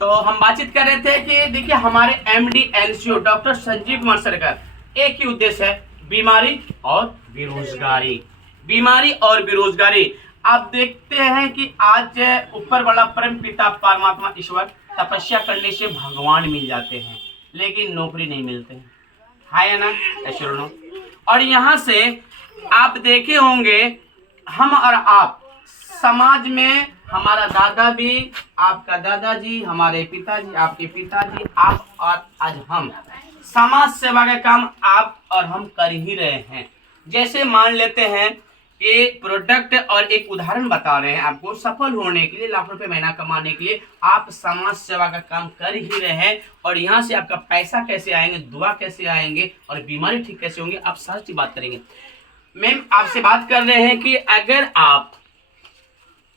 तो हम बातचीत कर रहे थे कि देखिए हमारे MD NCO doctor Sanjeev Kumar sir का एक ही उद्देश्य है, बीमारी और बेरोजगारी। बीमारी और बेरोजगारी। आप देखते हैं कि आज ऊपर वाला परम पिता परमात्मा ईश्वर तपस्या करने से भगवान मिल जाते हैं, लेकिन नौकरी नहीं मिलते हैं, है ना ऐसे। और यहाँ से आप देखे होंगे हम और आप समाज में, हमारा दादा भी, आपका दादाजी, हमारे पिताजी, आपके पिताजी, आप और आज हम समाज सेवा का काम आप और हम कर ही रहे हैं। जैसे मान लेते हैं एक प्रोडक्ट और एक उदाहरण बता रहे हैं आपको, सफल होने के लिए, लाख रुपए महीना कमाने के लिए आप समाज सेवा का काम कर ही रहे हैं। और यहाँ से आपका पैसा कैसे आएंगे, दुआ कैसे आएंगे और बीमारी ठीक कैसे होंगे, आप सच की बात करेंगे। मैम आपसे बात कर रहे हैं कि अगर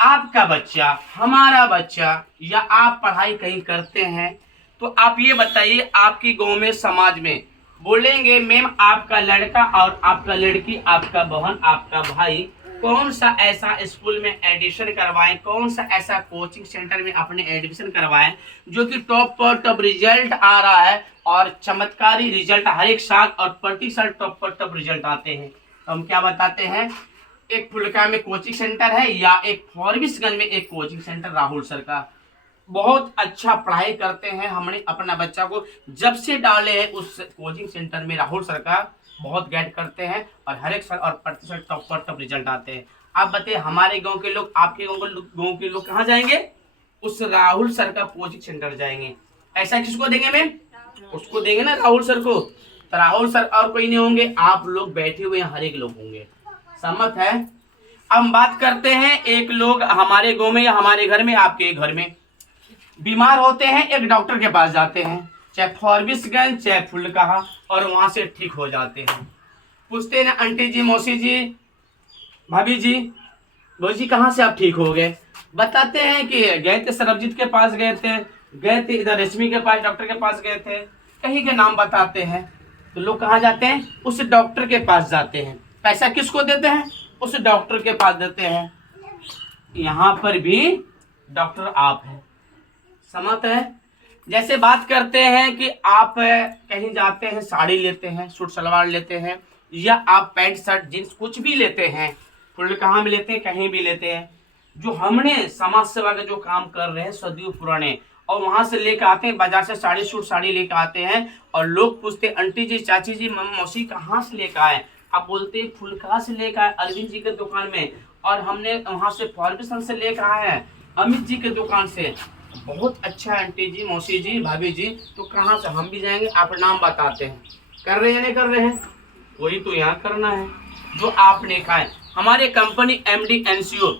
आपका बच्चा, हमारा बच्चा या आप पढ़ाई कहीं करते हैं तो आप ये बताइए, आपकी गांव में, समाज में बोलेंगे मैम आपका लड़का और आपका लड़की, आपका बहन, आपका भाई कौन सा ऐसा स्कूल में एडमिशन करवाएं, कौन सा ऐसा कोचिंग सेंटर में अपने एडमिशन करवाएं जो कि टॉप पर टॉप रिजल्ट आ रहा है और चमत्कारी रिजल्ट हर एक साल और प्रति साल टॉप पर टॉप रिजल्ट आते हैं। तो हम क्या बताते हैं, एक फुलका में कोचिंग सेंटर है या एक फॉरबिसगंज में एक कोचिंग सेंटर राहुल सर का, बहुत अच्छा पढ़ाई करते हैं। हमने अपना बच्चा को जब से डाले हैं उस कोचिंग सेंटर में, राहुल सर का बहुत गाइड करते हैं और हर एक साल और प्रति साल टॉप पर टॉप रिजल्ट आते हैं। आप बताइए हमारे गांव के लोग, आपके गांव के लोग कहाँ जाएंगे, उस राहुल सर का कोचिंग सेंटर जाएंगे। ऐसा किसको देंगे मैम, उसको देंगे ना, राहुल सर को। तो राहुल सर और कोई नहीं होंगे, आप लोग बैठे हुए हर एक लोग होंगे, सहमत है। अब हम बात करते हैं, एक लोग हमारे गांव में या हमारे घर में, आपके घर में बीमार होते हैं, एक डॉक्टर के पास जाते हैं, चाहे फॉरबिसगंज चाहे फुलकाहा, और वहां से ठीक हो जाते हैं। पूछते हैं ना, आंटी जी, मौसी जी, भाभी जी, भौजी कहाँ से आप ठीक हो गए, बताते हैं कि गए थे सरबजीत के पास, गए थे इधर रश्मि के पास, डॉक्टर के पास गए थे, कहीं के नाम बताते हैं। तो लोग कहाँ जाते हैं, उस डॉक्टर के पास जाते हैं। पैसा किसको देते हैं, उस डॉक्टर के पास देते हैं। यहाँ पर भी डॉक्टर आप हैं, समझ है। जैसे बात करते हैं कि आप कहीं जाते हैं, साड़ी लेते हैं, सूट सलवार लेते हैं, या आप पैंट शर्ट जींस कुछ भी लेते हैं, फुल कहाँ भी लेते हैं, कहीं भी लेते हैं, जो हमने समाज सेवा का जो काम कर रहे हैं सदियों पुराने, और वहां से लेकर आते हैं बाजार से साड़ी, सूट साड़ी लेकर आते हैं, और लोग पूछते हैं आंटी जी, चाची जी, मौसी कहाँ से लेकर आए, आप बोलते हैं फुलका से लेकर आए अरविंद जी के दुकान में, और हमने वहां से फॉरबिसगंज से लेकर आए हैं अमित जी के दुकान से। बहुत अच्छा है आंटी जी, मौसी जी, भाभी जी, तो कहाँ से, हम भी जाएंगे, आप नाम बताते हैं, कर रहे हैं नहीं कर रहे हैं, वही तो यहाँ करना है जो आपने कहा है। हमारे company MD NCO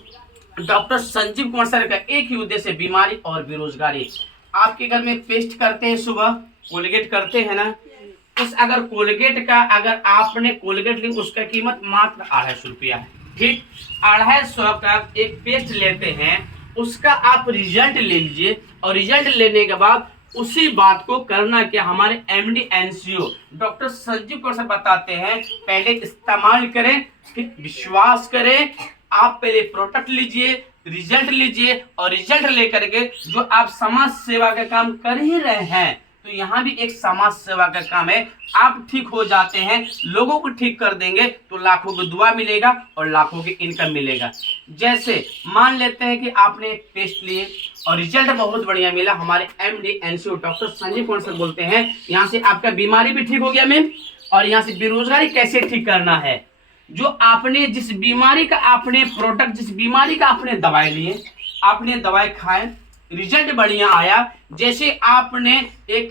doctor Sanjeev Kumar sir का एक ही उद्देश्य है, बीमारी और बेरोजगारी। आपके घर में पेस्ट करते हैं, सुबह कोलगेट करते हैं ना, उस अगर कोलगेट का, अगर आपने कोलगेट ली, उसका कीमत मात्र 250 रुपया है, ठीक। 250 का एक पेस्ट लेते हैं, उसका आप रिजल्ट ले लीजिए, और रिजल्ट लेने के बाद उसी बात को करना क्या, हमारे MD NCO doctor Sanjeev Kumar sir बताते हैं, पहले इस्तेमाल करें, फिर विश्वास करें। आप पहले प्रोडक्ट लीजिए, रिजल्ट लीजिए, और रिजल्ट लेकर के जो आप समाज सेवा का काम कर ही रहे हैं, तो यहाँ भी एक समाज सेवा का काम है। आप ठीक हो जाते हैं, लोगों को ठीक कर देंगे, तो लाखों की दुआ मिलेगा और लाखों की इनकम मिलेगा। जैसे मान लेते हैं कि आपने एक टेस्ट लिए और रिजल्ट बहुत बढ़िया मिला, हमारे MD NCO doctor Sanjeev Kumar sir बोलते हैं, यहाँ से आपका बीमारी भी ठीक हो गया मैम, और यहाँ से बेरोजगारी कैसे ठीक करना है। जो आपने जिस बीमारी का आपने प्रोडक्ट, जिस बीमारी का आपने दवाई लिए, आपने दवाई खाए, रिजल्ट बढ़िया आया, जैसे आपने एक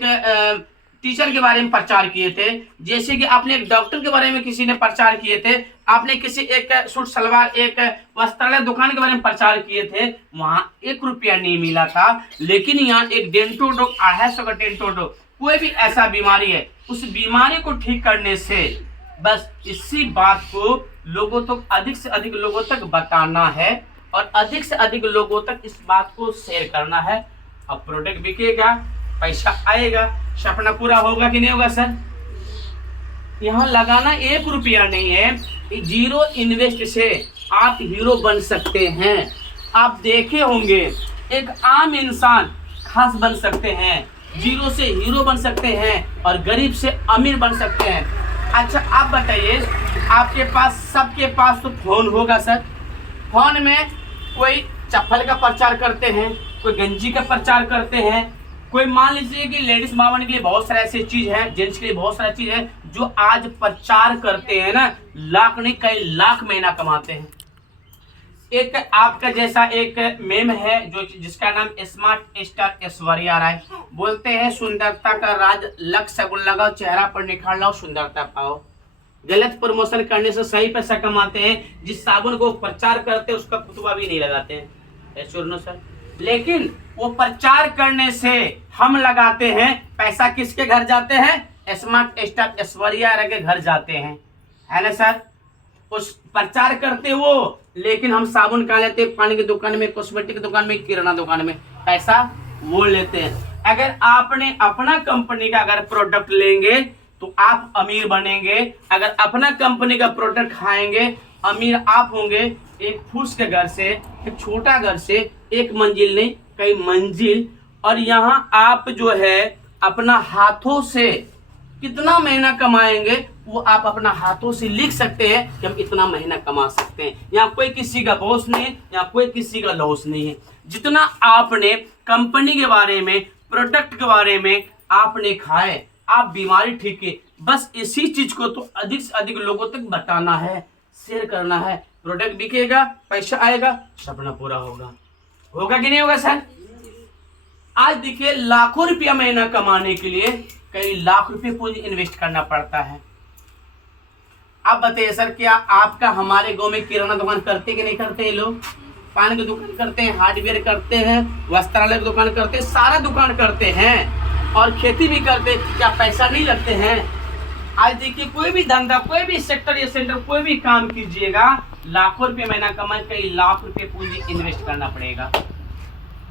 टीचर के बारे में प्रचार किए थे, जैसे कि आपने एक डॉक्टर के बारे में किसी ने प्रचार किए थे, आपने किसी एक सूट सलवार, एक वस्त्रालय दुकान के बारे में प्रचार किए थे, वहां 1 रुपया नहीं मिला था, लेकिन यहाँ एक डेंटो डॉग 250 का डेंटो डॉग, कोई भी ऐसा बीमारी है, उस बीमारी को ठीक करने से बस इसी बात को लोगों तक, अधिक से अधिक लोगों तक बताना है, और अधिक से अधिक लोगों तक इस बात को शेयर करना है। अब प्रोडक्ट बिकेगा, पैसा आएगा, सपना पूरा होगा कि नहीं होगा सर। यहाँ लगाना 1 रुपया नहीं है, 0 इन्वेस्ट से आप हीरो बन सकते हैं। आप देखे होंगे एक आम इंसान खास बन सकते हैं, जीरो से हीरो बन सकते हैं और गरीब से अमीर बन सकते हैं। अच्छा आप बताइए, आपके पास, सबके पास तो फोन होगा सर। फोन में कोई चप्पल का प्रचार करते हैं, कोई गंजी का प्रचार करते हैं, कोई मान लीजिए कि लेडीज मामन के लिए बहुत सारे ऐसी चीज है, जेंट्स के लिए बहुत सारी चीज है जो आज प्रचार करते हैं ना, लाख नहीं कई लाख महीना कमाते हैं। एक आपका जैसा एक मेम है जो जिसका नाम स्मार्ट स्टार ऐश्वर्या राय, बोलते हैं सुंदरता का राज लक सगुन लगाओ, चेहरा पर निखार लाओ, सुंदरता पाओ। गलत प्रमोशन करने से सही पैसा कमाते हैं। जिस साबुन को प्रचार करते हैं उसका कुतुबा भी नहीं लगाते हैं, सुनो सर। लेकिन वो प्रचार करने से हम लगाते हैं, पैसा किसके घर जाते हैं? स्मार्ट स्टार ऐश्वर्या राय के घर जाते हैं, है ना सर। उस प्रचार करते वो, लेकिन हम साबुन कहाँ लेते हैं? पानी की दुकान में, कॉस्मेटिक दुकान में, किराना दुकान में, पैसा वो लेते हैं। अगर आपने अपना कंपनी का अगर प्रोडक्ट लेंगे तो आप अमीर बनेंगे। अगर अपना कंपनी का प्रोडक्ट खाएंगे अमीर आप होंगे। एक फूस के घर से, एक छोटा घर से एक मंजिल नहीं कई मंजिल। और यहाँ आप जो है अपना हाथों से कितना महीना कमाएंगे वो आप अपना हाथों से लिख सकते हैं कि हम इतना महीना कमा सकते हैं। यहाँ कोई किसी का बॉस नहीं है, यहाँ कोई किसी का लॉस नहीं है। जितना आपने कंपनी के बारे में, प्रोडक्ट के बारे में आपने खाए, आप बीमारी ठीक है, बस इसी चीज को तो अधिक से अधिक लोगों तक बताना है, शेयर करना है। प्रोडक्ट बिकेगा, पैसा आएगा, सपना पूरा होगा। होगा कि नहीं होगा सर? आज देखिए लाखों रुपया महीना कमाने के लिए कई लाख रुपए पूंजी इन्वेस्ट करना पड़ता है। आप बताइए सर, क्या आपका हमारे गांव में किराना दुकान करते कि नहीं करते? ये लोग पान की दुकान करते हैं, हार्डवेयर करते हैं, वस्त्रालय की दुकान करते हैं, सारा दुकान करते हैं और खेती भी करते हैं। क्या पैसा नहीं लगते हैं? आज देखिए कोई भी धंधा, कोई भी सेक्टर या सेंटर, कोई भी काम कीजिएगा, लाखों रुपये महीना कमाए, कई लाख रुपए पूंजी इन्वेस्ट करना पड़ेगा।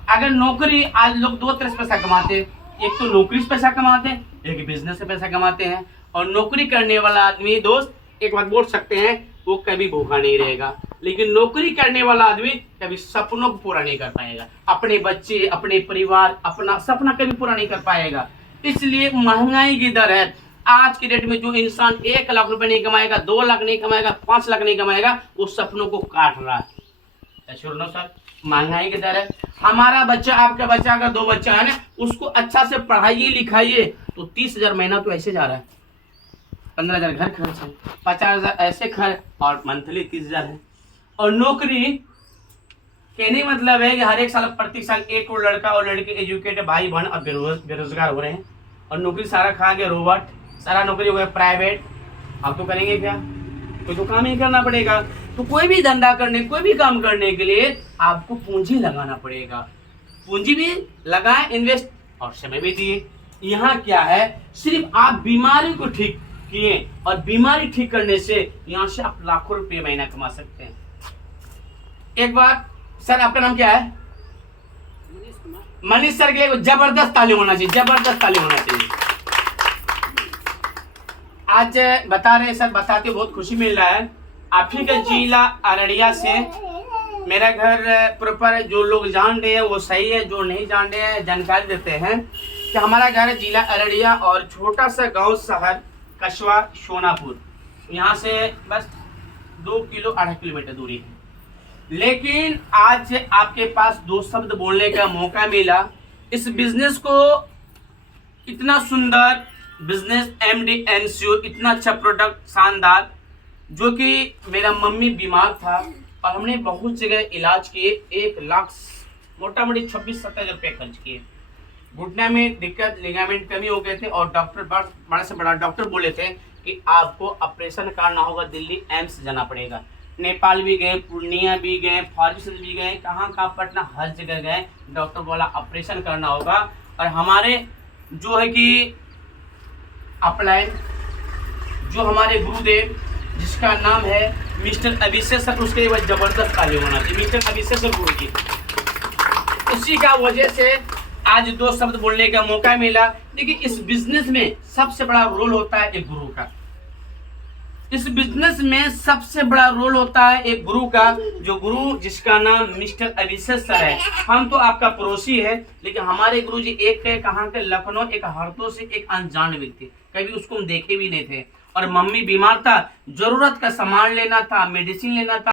अगर नौकरी, आज लोग दो तरह से पैसा कमाते हैं, एक तो नौकरी से पैसा कमाते हैं, एक बिजनेस से पैसा कमाते हैं। और नौकरी करने वाला आदमी दोस्त एक बात बोल सकते हैं, वो कभी भूखा नहीं रहेगा। लेकिन नौकरी करने वाला आदमी कभी सपनों को पूरा नहीं कर पाएगा, अपने बच्चे, अपने परिवार, अपना सपना कभी पूरा नहीं कर पाएगा। इसलिए महंगाई की दर है। आज की डेट में जो इंसान 1 लाख रुपए नहीं कमाएगा, 2 लाख नहीं कमाएगा, 5 लाख नहीं कमाएगा, वो सपनों को काट रहा है। सर महंगाई की दर है। हमारा बच्चा, आपका बच्चा अगर 2 बच्चा है ना, उसको अच्छा से पढ़ाइए लिखाइए तो 30,000 महीना तो ऐसे जा रहा है, 15,000 घर खर्च है, 50,000 ऐसे खर्च और मंथली 30,000 है। और नौकरी कहने मतलब है कि हर एक साल, प्रति साल एक और लड़का और लड़की एजुकेटेड भाई बहन अब बेरोजगार हो रहे हैं। और नौकरी सारा खा गया रोबोट, सारा नौकरी हो गया प्राइवेट। आप तो करेंगे क्या? कोई तो काम ही करना पड़ेगा। तो कोई भी धंधा करने, कोई भी काम करने के लिए आपको पूंजी लगाना पड़ेगा। पूंजी भी लगाए, इन्वेस्ट, और समय भी दिए। यहाँ क्या है, सिर्फ आप बीमारी को ठीक किए और बीमारी ठीक करने से यहाँ से आप लाखों रुपये महीना कमा सकते हैं। एक बार सर, आपका नाम क्या है? मनीष सर के जबरदस्त ताली होना चाहिए, जबरदस्त ताली होना चाहिए। आज बता रहे सर, बताते बहुत खुशी मिल रहा है। आप ही का जिला अररिया से मेरा घर प्रॉपर, जो लोग जान रहे हैं वो सही है, जो नहीं जान रहे हैं जानकारी देते हैं कि हमारा घर है जिला अररिया और छोटा सा गांव शहर कस्बा सोनापुर, यहाँ से बस 2 किलो 2.5 किलोमीटर दूरी है। लेकिन आज आपके पास 2 शब्द बोलने का मौका मिला। इस बिजनेस को, इतना सुंदर बिजनेस, MD NCO, इतना अच्छा प्रोडक्ट, शानदार, जो कि मेरा मम्मी बीमार था और हमने बहुत जगह इलाज किए, 1 लाख मोटा मोटी 26-27 रुपये खर्च किए। घुटने में दिक्कत, लिगामेंट कमी हो गए थे और डॉक्टर, बड़ा से बड़ा डॉक्टर बोले थे कि आपको ऑपरेशन करना होगा, दिल्ली एम्स जाना पड़ेगा। नेपाल भी गए, पूर्णिया भी गए, फॉर्चून भी गए, कहाँ पटना, हर जगह गए। डॉक्टर बोला ऑपरेशन करना होगा। और हमारे जो है कि अपलाइन, जो हमारे गुरुदेव जिसका नाम है मिस्टर अभिषेक सर, उसके बाद जबरदस्त ताली होना चाहिए, मिस्टर अभिषेक सर गुरु जी। उसी का वजह से आज 2 शब्द बोलने का मौका मिला। देखिए इस बिजनेस में सबसे बड़ा रोल होता है एक गुरु का। इस बिजनेस में सबसे बड़ा रोल होता है एक गुरु का, जो गुरु जिसका नाम मिस्टर अभिषेक सर है। हम तो आपका पड़ोसी है, लेकिन हमारे गुरु जी एक है कहाँ के, लखनऊ, एक हरदोई से, एक अनजान व्यक्ति, कभी उसको हम देखे भी नहीं थे। और मम्मी बीमार था, जरूरत का सामान लेना था, मेडिसिन लेना था।